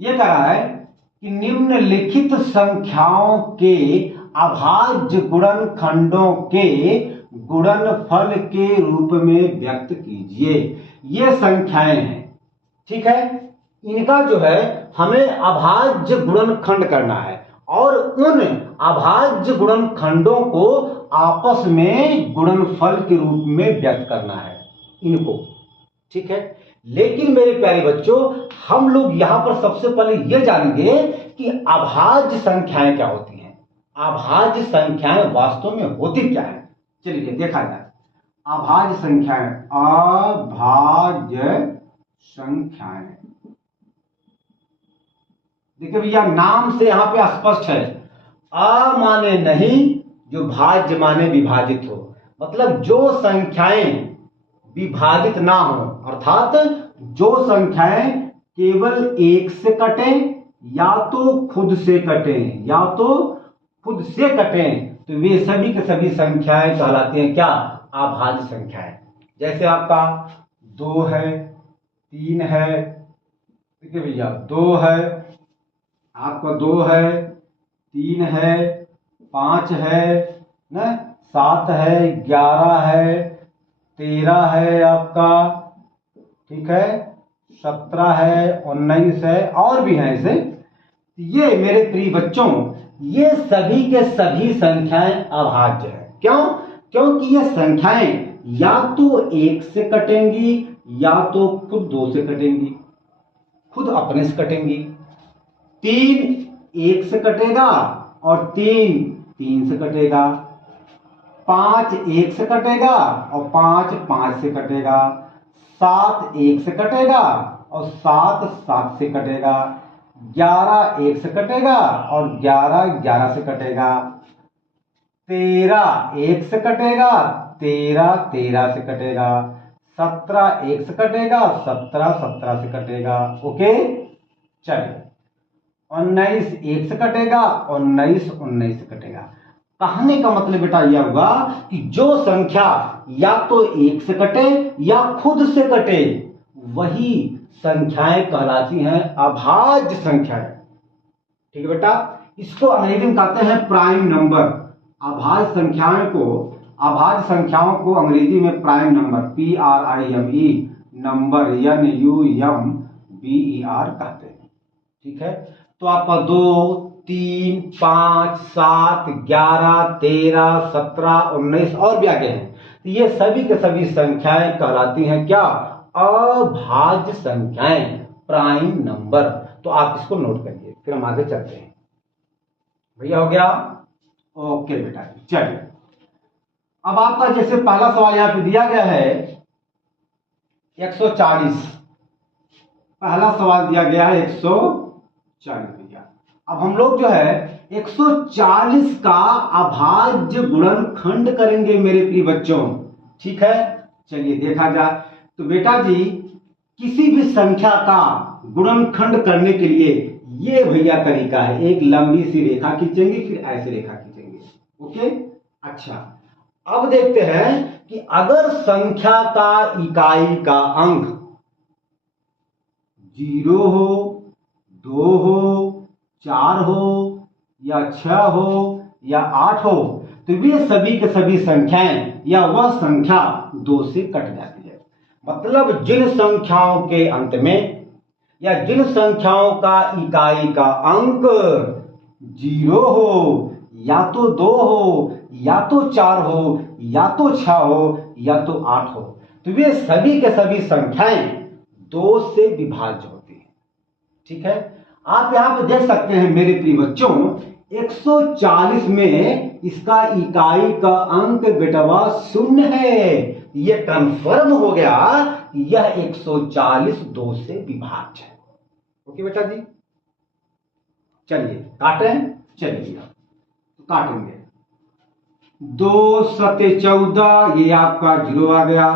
ये कह रहा है कि निम्नलिखित संख्याओं के अभाज्य गुणनखंडों के गुणनफल के रूप में व्यक्त कीजिए। ये संख्याएं हैं, ठीक है। इनका जो है हमें अभाज्य गुणनखंड करना है और उन अभाज्य गुणनखंडों को आपस में गुणनफल के रूप में व्यक्त करना है इनको, ठीक है। लेकिन मेरे प्यारे बच्चों, हम लोग यहां पर सबसे पहले यह जानेंगे कि अभाज्य संख्याएं क्या होती हैं। अभाज्य संख्याएं वास्तव में होती क्या है, चलिए देखा जाए। अभाज्य संख्याएं, अभाज्य संख्याएं, देखिए भैया नाम से यहां पे स्पष्ट है, अ माने नहीं, जो भाज्य माने विभाजित हो, मतलब जो संख्याएं विभाजित ना हो, अर्थात जो संख्याएं केवल एक से कटें या तो खुद से कटें, या तो खुद से कटें, तो वे सभी के सभी संख्याएं कहलाती हैं क्या, अभाज्य संख्याएं। जैसे आपका 2 है, 3 है, देखिए भैया 2 है, आपका 2 है, 3 है, 5 है ना, 7 है, 11 है, 13 है आपका, ठीक है, 17 है, 19 है, और भी हैं ऐसे। ये मेरे प्रिय बच्चों, ये सभी के सभी संख्याएं अभाज्य है। क्यों? क्योंकि ये संख्याएं या तो एक से कटेंगी या तो खुद 2 से कटेंगी, खुद अपने से कटेंगी। 3 1 से कटेगा और 3 3 से कटेगा। 5 1 से कटेगा और 5 5 से कटेगा। 7 1 से कटेगा और 7 7 से कटेगा। 11 1 से कटेगा और 11 11 से कटेगा। 13 1 से कटेगा, 13 13 से कटेगा। 17 1 से कटेगा, 17 17 से कटेगा। ओके, चलिए 19 1 से कटेगा, 19 19 से कटेगा। कहने का मतलब बेटा यह हुआ कि जो संख्या या तो एक से कटे या खुद से कटे, वही संख्याएं कहलाती हैं अभाज्य संख्याएं। ठीक है बेटा, इसको अंग्रेजी में कहते हैं प्राइम नंबर। अभाज्य संख्याओं को अंग्रेजी में prime number, PRIME number, NUMBER कहते हैं। ठीक है, तो आपका 2 3 5 7 11 13 17 19 और भी आगे हैं, तो ये सभी के सभी संख्याएं कहलाती हैं क्या, अभाज्य संख्याएं, प्राइम नंबर। तो आप इसको नोट करिए, फिर हम आगे चलते हैं। भैया हो गया? ओके बेटा, चलिए अब आपका जैसे पहला सवाल यहां पे दिया गया है 140, पहला सवाल दिया गया है 140 भैया। अब हम लोग जो है 140 का अभाज्य गुणनखंड करेंगे मेरे प्रिय बच्चों। ठीक है, चलिए देखा जाए। तो बेटा जी, किसी भी संख्या का गुणनखंड करने के लिए ये भैया तरीका है, एक लंबी सी रेखा खींचेंगे, फिर ऐसे रेखा खींचेंगे। ओके, अच्छा अब देखते हैं कि अगर संख्या का इकाई का अंक 0 हो, 2 हो, 4 हो या 6 हो या 8 हो, तो वे सभी के सभी संख्याएं या वह संख्या 2 से कट जाती है। मतलब जिन संख्याओं के अंत में या जिन संख्याओं का इकाई का अंक 0 हो, या तो 2 हो, या तो 4 हो, या तो 6 हो, या तो 8 हो, तो वे सभी के सभी संख्याएं 2 से विभाज्य होती हैं। ठीक है, आप यहां पर देख सकते हैं मेरे प्रिय बच्चों, 140 में इसका इकाई का अंक बेटवा 0 है। यह कंफर्म हो गया कि यह 140 2 से विभाज्य है। ओके बेटा जी, चलिए काटें, चलिए तो काटेंगे। 2 7 14, ये आपका 0 आ गया।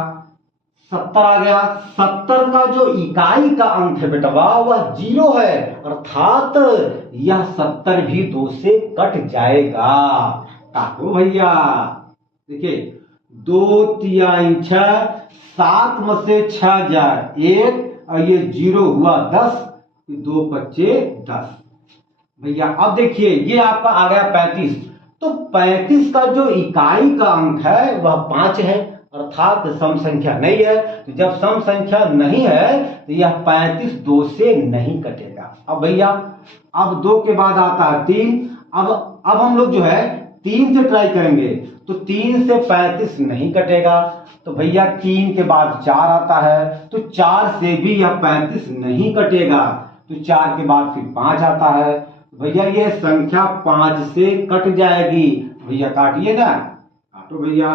70 आ गया। 70 का जो इकाई का अंक है बेटवा वह 0 है, अर्थात यह 70 भी 2 से कट जाएगा। काटो भैया, देखिए 2 3 6, 7 में से 6 जाए 1 और ये 0 हुआ 10, 2 पच्चे 10। भैया अब देखिए ये आपका आ गया 35। तो 35 का जो इकाई का अंक है वह 5 है, अर्थात सम संख्या नहीं है। तो जब सम संख्या नहीं है तो यह 35 2 से नहीं कटेगा। अब भैया अब 2 के बाद आता है 3। अब हम लोग जो है 3 से ट्राई करेंगे, तो 3 से 35 नहीं कटेगा। तो भैया 3 के बाद 4 आता है, तो 4 से भी यह 35 नहीं कटेगा। तो 4 के बाद फिर 5 आता है, भैया ये संख्या 5 से कट जाएगी। भैया काटिए ना, काटो भैया।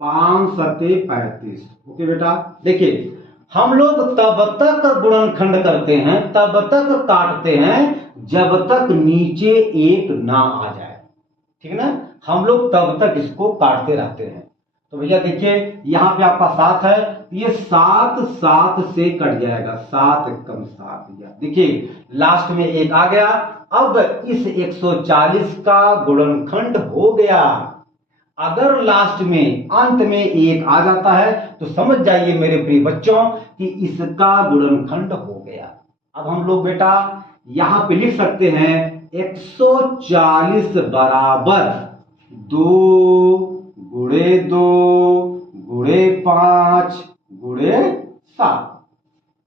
5 सते 35। ओके बेटा, देखिए हम लोग तब तक गुणनखंड करते हैं, तब तक काटते हैं जब तक नीचे 1 ना आ जाए, ठीक है ना। हम लोग तब तक इसको काटते रहते हैं। तो भैया देखिए यहाँ पे आपका 7 है, ये 7 7 से कट जाएगा। 7 कम 7 भैया, देखिए लास्ट में 1 आ गया। अब इस 140 का गुणनखंड हो गया। अगर लास्ट में अंत में 1 आ जाता है तो समझ जाइए मेरे प्रिय बच्चों कि इसका गुणनखंड हो गया। अब हम लोग बेटा यहां पे लिख सकते हैं 140 बराबर 2 गुणे 2 गुणे 5 गुणे 7।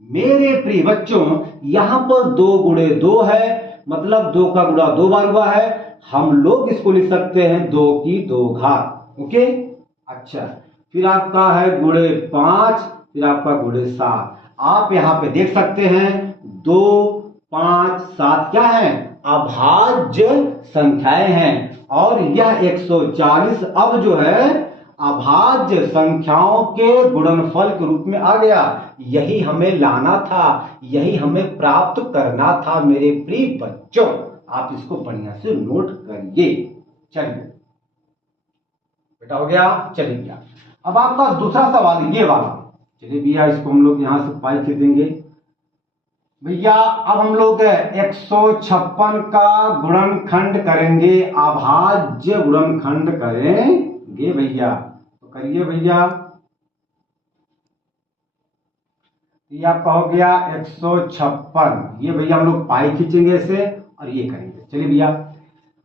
मेरे प्रिय बच्चों यहां पर 2 गुणे 2 है, मतलब 2 का गुणा 2 बार हुआ है। हम लोग इसको लिख सकते हैं 2 की 2 घात। ओके, अच्छा फिर आपका है गुणे 5, फिर आपका गुणे 7। आप यहां पे देख सकते हैं 2 5 7 क्या है, अभाज्य संख्याएं हैं। और यह 140 अब जो है अभाज्य संख्याओं के गुणनफल के रूप में आ गया। यही हमें लाना था, यही हमें प्राप्त करना था मेरे प्रिय बच्चों। आप इसको बढ़िया से नोट करिए। चलिए बेटा हो गया। चलिए भैया अब आपका दूसरा सवाल ये वाला। चलिए भैया इसको हम लोग यहां से पाई के देंगे। भैया अब हम लोग 156 का गुणनखंड करेंगे, अभाज्य गुणनखंड करेंगे भैया। तो करिए भैया, ये आपका हो गया 156। ये भैया हम लोग पाई खींचेंगे इसे और ये करेंगे। चलिए भैया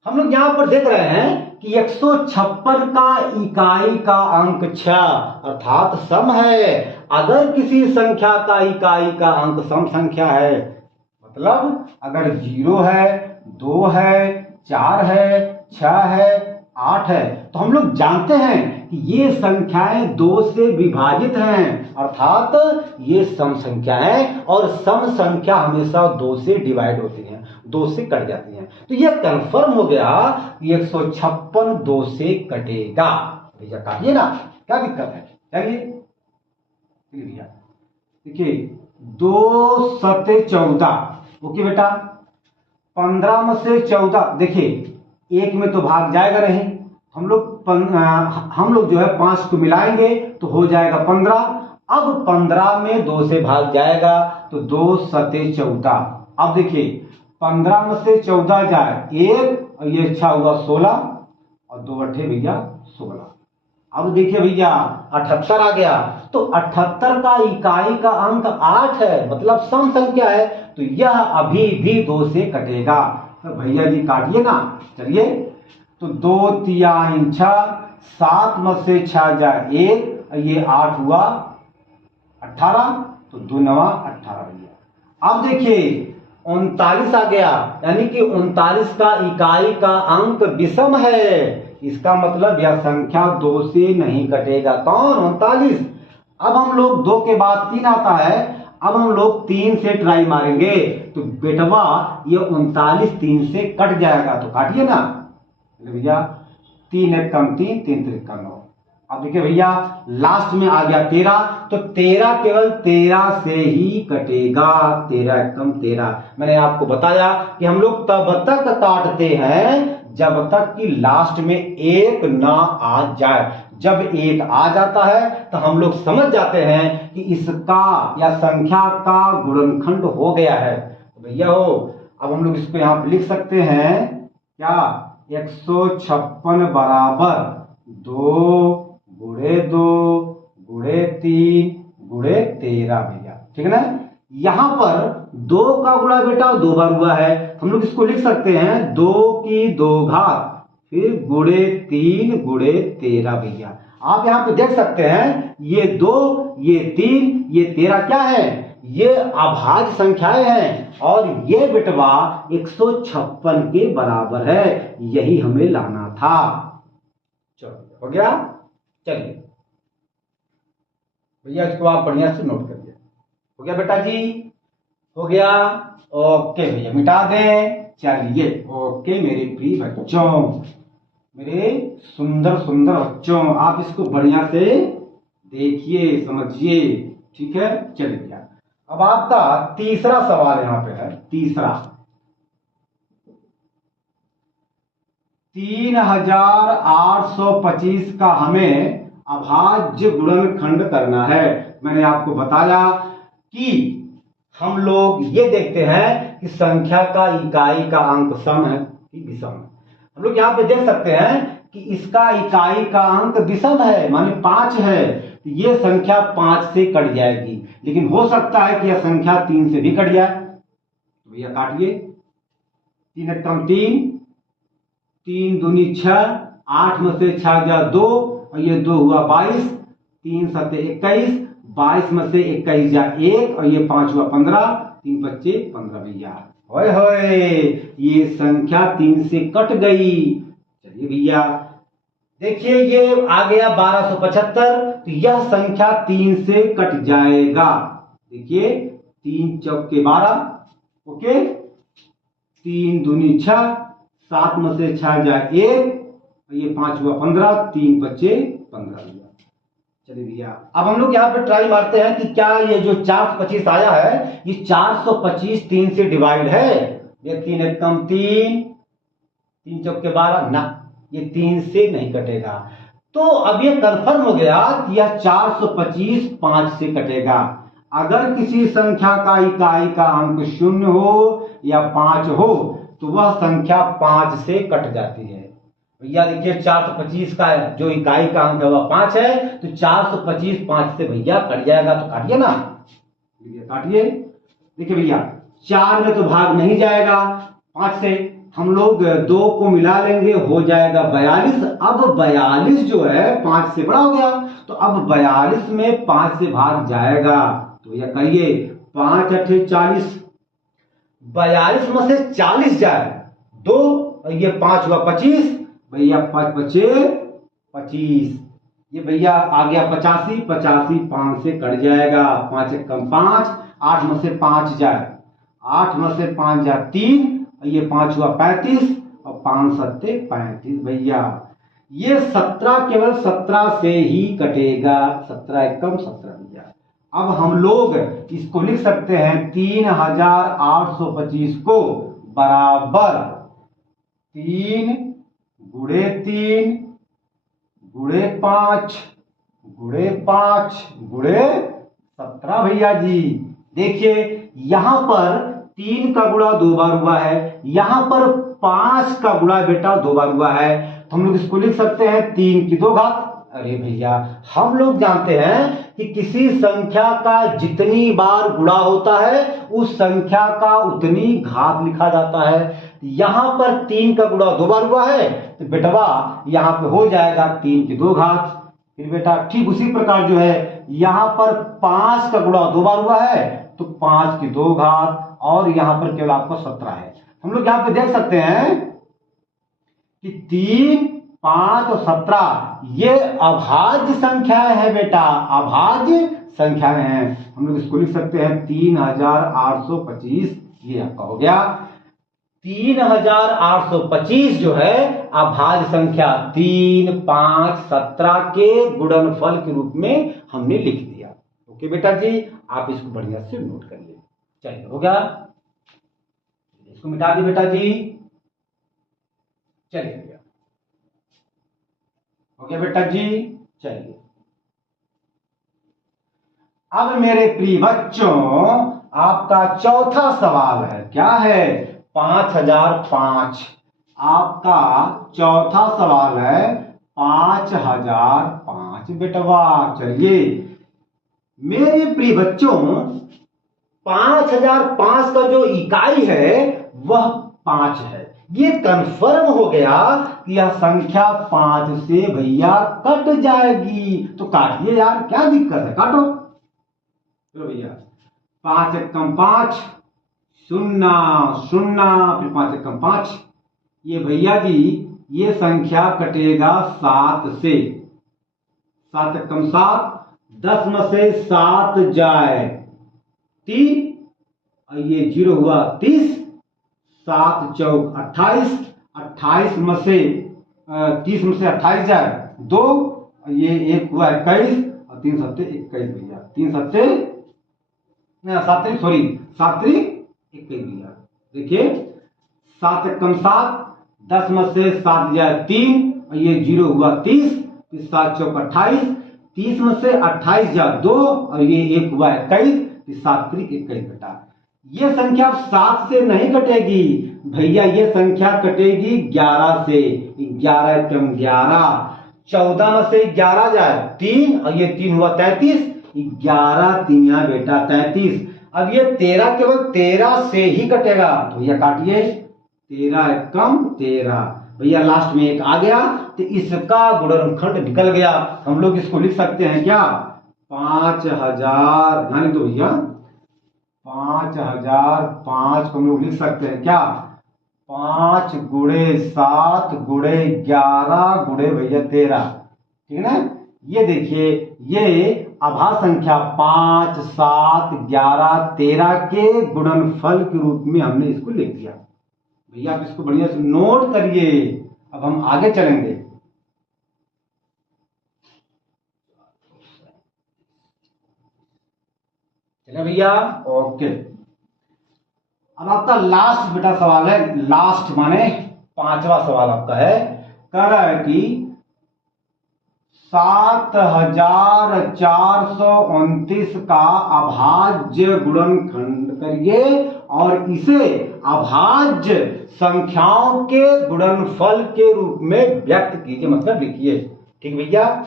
हम लोग यहां पर देख रहे हैं कि 156 का इकाई का अंक 6 अर्थात सम है। अगर किसी संख्या का इकाई का अंक सम संख्या है, मतलब अगर 0 है 2 है 4 है 6 है 8 है, तो हम लोग जानते हैं कि ये संख्याएं 2 से विभाजित हैं, अर्थात ये सम संख्याएं, और सम संख्या हमेशा 2 से डिवाइड होती हैं, 2 से कट जाती हैं। तो ये कंफर्म हो गया कि 156 2 से कटेगा। भैया काटिए ना, क्या दिक्कत है। चलिए भैया देखिए 2 सते 14। ओके बेटा, 15 में से 14 देखिए 1 में तो भाग जाएगा नहीं। हम लोग जो है 5 को मिलाएंगे तो हो जाएगा 15। अब 15 में 2 से भाग जाएगा तो 2 सते 14। अब देखिए 15 में से 14 जाए 1 और ये 6 हुआ 16 और 2 अट्ठे भैया 16। अब देखिए भैया 78 आ गया। तो 78 का इकाई का अंक 8 है, मतलब सम संख्या है, तो यह अभी भी 2 से कटेगा। तो भैया जी काटिए ना। चलिए तो 2 तिहाई 6, 7 में से 6 जाए 1, ये 8 हुआ 18, तो 2 नवा 18 भैया। अब देखिए 39 आ गया, यानी कि 39 का इकाई का अंक विषम है। इसका मतलब यह संख्या 2 से नहीं कटेगा। कौन? 39। अब हम लोग 2 के बाद 3 आता है, अब हम लोग 3 से ट्राई मारेंगे तो बेटवा ये 39 3 से कट जाएगा। तो काटिए ना भैया, 3 1 कम 3, 3 3 कम 9। अब देखिए भैया लास्ट में आ गया 13, तो 13 केवल 13 से ही कटेगा। 13 1 कम 13। मैंने आपको बताया कि हम लोग तब तक काटते हैं जब तक कि लास्ट में 1 ना आ जाए। जब 1 आ जाता है तो हम लोग समझ जाते हैं कि इसका या संख्या का गुणनखंड हो गया है। तो भैया हो अब हम लोग इसको यहां पर लिख सकते हैं क्या, 156 बराबर 2 गुणे 2 गुणे 3 गुणे 13 भैया, ठीक है ना। यहां पर 2 का गुणा बेटा 2 बार हुआ है, हम लोग इसको लिख सकते हैं 2 की 2 घात फिर गुणे 3 गुणे 13 भैया। आप यहाँ पे देख सकते हैं ये 2 ये 3 ये 13 क्या है, ये अभाज्य संख्याएं हैं और ये बेटवा 156 के बराबर है, यही हमें लाना था। चलो हो गया। चलिए भैया इसको आप बढ़िया से नोट करिए। हो गया बेटा जी, हो गया। ओके भैया मिटा दें। चलिए ओके मेरे प्रिय बच्चों, मेरे सुंदर सुंदर बच्चों, आप इसको बढ़िया से देखिए समझिए, ठीक है। चलिए भैया अब आपका तीसरा सवाल यहां पे है। तीसरा 3825 का हमें अभाज्य गुणनखंड करना है। मैंने आपको बताया कि हम लोग ये देखते हैं कि संख्या का इकाई का अंक सम है कि विषम है। हम लोग यहाँ पे देख सकते हैं कि इसका इकाई का अंक विषम है, माने 5 है, तो ये संख्या 5 से कट जाएगी। लेकिन हो सकता है कि यह संख्या 3 से भी कट जाए। तो भैया काटिए, 3 एकम 3, 3 दूनी 6, 8 में से 6 जा 2 और ये 2 हुआ 22, 3 7 21, 22 में से 21 जा 1 और ये 5 हुआ 15, 3 बच्चे 15 भैया। होए होए ये संख्या 3 से कट गई। चलिए भैया देखिए ये आ गया 1275, तो यह संख्या 3 से कट जाएगा। देखिए 3 चौके 12, ओके, 3 दूनी 6, 7 में से 6 जाए 1, ये 5 हुआ 15, 3 बच्चे 15 भैया। चलिए भैया अब हम लोग यहाँ पे ट्राई मारते हैं कि क्या ये जो 425 आया है ये 425 3 से डिवाइड है। ये 3 एकम 3, 3 चौके 12 ना, ये 3 से नहीं कटेगा। तो अब ये कंफर्म हो गया कि यह 425 5 से कटेगा। अगर किसी संख्या का इकाई का अंक 0 हो या 5 हो तो वह संख्या 5 से कट जाती है। भैया देखिए 425 का जो इकाई का अंक है वह 5 है, तो 425 5 से भैया कट जाएगा। तो काटिए ना, काटिए। देखिए भैया 4 में तो भाग नहीं जाएगा 5 से, हम लोग 2 को मिला लेंगे हो जाएगा 42। अब 42 जो है 5 से बड़ा हो गया, तो अब 42 में 5 से भाग जाएगा। तो भैया करिए 5 8 40, 42 में से 40 जाए 2 और ये 5 हुआ 25 भैया, 5 बचे 25, ये भैया आ गया 85, 85 5 से कट जाएगा। 5 एकम 5, 8 में से 5 जाए, 8 में से 5 जाए 3, ये 5 हुआ 35 और 5 सत्ते 35 भैया। ये 17 केवल 17 से ही कटेगा, 17 एकम 17 भैया। अब हम लोग इसको लिख सकते हैं 3825 को बराबर 3 गुणे 3 गुणे 5 गुणे 5 गुणे 17 भैया जी। देखिए यहां पर 3 का गुणा 2 बार हुआ है, यहां पर 5 का गुणा बेटा 2 बार हुआ है, तो हम लोग इसको लिख सकते हैं 3 की 2 घात। अरे भैया हम लोग जानते हैं कि किसी संख्या का जितनी बार गुणा होता है उस संख्या का उतनी घात लिखा जाता है। यहां पर 3 का गुणा 2 बार हुआ है, तो बेटवा यहां पे हो जाएगा 3 की 2 घात। फिर बेटा ठीक उसी प्रकार जो है यहां पर 5 का गुणा 2 बार हुआ है, तो 5 की 2 घात और यहां पर केवल आपको 17 है। हम लोग यहां पे देख सकते हैं कि 3 5 और 17 ये अभाज्य संख्याएं है बेटा, अभाज्य संख्याएं हैं। हम लोग इसको लिख सकते हैं 3825, ये आपका हो गया। 3825 जो है अभाज्य संख्या 3 5 17 के गुणनफल के रूप में हमने लिख दिया। ओके बेटा जी, आप इसको बढ़िया से नोट कर लीजिए। चलिए हो गया, इसको मिटा दी बेटा जी। चलिए भैया हो गया बेटा जी। चलिए अब मेरे प्रिय बच्चों आपका चौथा सवाल है, क्या है 5005। आपका चौथा सवाल है 5005 बेटवा। चलिए मेरे प्रिय बच्चों 5005 का जो इकाई है वह 5 है। ये कंफर्म हो गया कि यह संख्या 5 से भैया कट जाएगी। तो काटिए यार, क्या दिक्कत है, काटो। चलो भैया, 5 एकम 5, 0 0, फिर 5 एकम 5। ये भैया जी ये संख्या कटेगा 7 से। 7 एकम 7, 10 में से 7 जाए 3, और ये 0 हुआ 30, 7 चौक 28, 28 में से 30 में से 28 जाए 2, ये 1 हुआ 21, और 3 सत्ते 21 भैया। 3 सत्ते 7 सॉरी 7 21 भैया। देखिए 7 एकम 7, 10 में से 7 जाए 3, और ये 0 हुआ 30, फिर 7 चौक 28, 30 में से 28 जाए 2, और ये 1 हुआ 21, फिर 7 3 21 बेटा। ये संख्या 7 से नहीं कटेगी भैया, ये संख्या कटेगी 11 से। 11 एकम 11, 14 में से 11 जाए 3, और ये 3 हुआ 33, 11 3 बेटा 33। अब ये 13 केवल 13 से ही कटेगा, तो भैया काटिए। 13 एकम 13 भैया, लास्ट में 1 आ गया तो इसका गुणनखंड निकल गया। हम लोग इसको लिख सकते हैं क्या, 5000, ध्यान दो भैया, 5005 को हम लोग लिख सकते हैं क्या, 5 गुणे 7 गुणे 11 गुणे भैया 13, ठीक है ना। ये देखिए ये अभाज्य संख्या 5 7 11 13 के गुणनफल के रूप में हमने इसको लिख दिया। भैया आप इसको बढ़िया से नोट करिए। अब हम आगे चलेंगे। चले भैया, ओके। अब आपका लास्ट बेटा सवाल है, लास्ट माने 5वां सवाल आपका है। कह रहा है कि 7429 का अभाज्य गुणनखंड करिए और इसे अभाज्य संख्याओं के गुणनफल के रूप में व्यक्त कीजिए, मतलब लिखिए। ठीक भैया,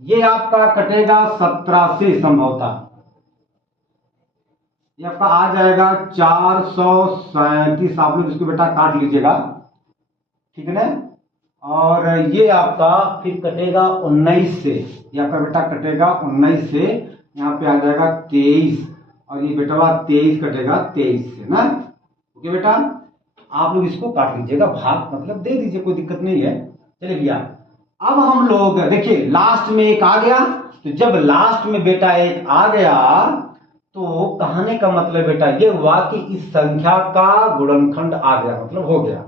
ये आपका कटेगा 17 से संभवतः, ये आपका आ जाएगा 437। आप लोग इसको बेटा काट लीजिएगा, ठीक है ना। और ये आपका फिर कटेगा 19 से, ये आपका बेटा कटेगा 19 से, यहाँ पे आ जाएगा 23, और ये बेटा 23 कटेगा 23 से ना। ओके बेटा, आप लोग इसको काट लीजिएगा, भाग मतलब दे दीजिए, कोई दिक्कत नहीं है। चलिए भैया, अब हम लोग देखिए लास्ट में 1 आ गया, तो जब लास्ट में बेटा 1 आ गया तो कहने का मतलब बेटा ये हुआ कि इस संख्या का गुणनखंड आ गया, मतलब हो गया।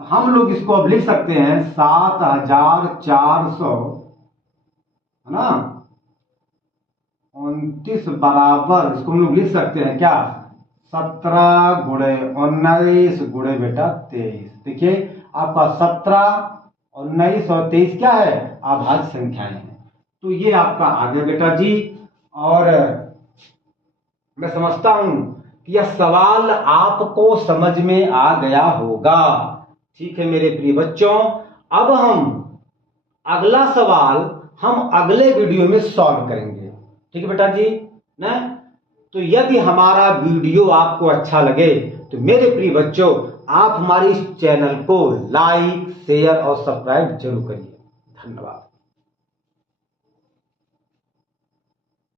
हम लोग इसको अब लिख सकते हैं 7400 है ना 29 बराबर, इसको हम लोग लिख सकते हैं क्या, 17 गुणे 19 गुणे बेटा 23। देखिए आपका 17 19 और 23 क्या है, अभाज्य संख्याएं हैं। तो ये आपका आ गया बेटा जी। और मैं समझता हूं कि यह सवाल आपको समझ में आ गया होगा। ठीक है मेरे प्रिय बच्चों, अब हम अगला सवाल हम अगले वीडियो में सॉल्व करेंगे। ठीक है बेटा जी ना। तो यदि हमारा वीडियो आपको अच्छा लगे तो मेरे प्रिय बच्चों आप हमारे इस चैनल को लाइक शेयर और सब्सक्राइब जरूर करिए। धन्यवाद।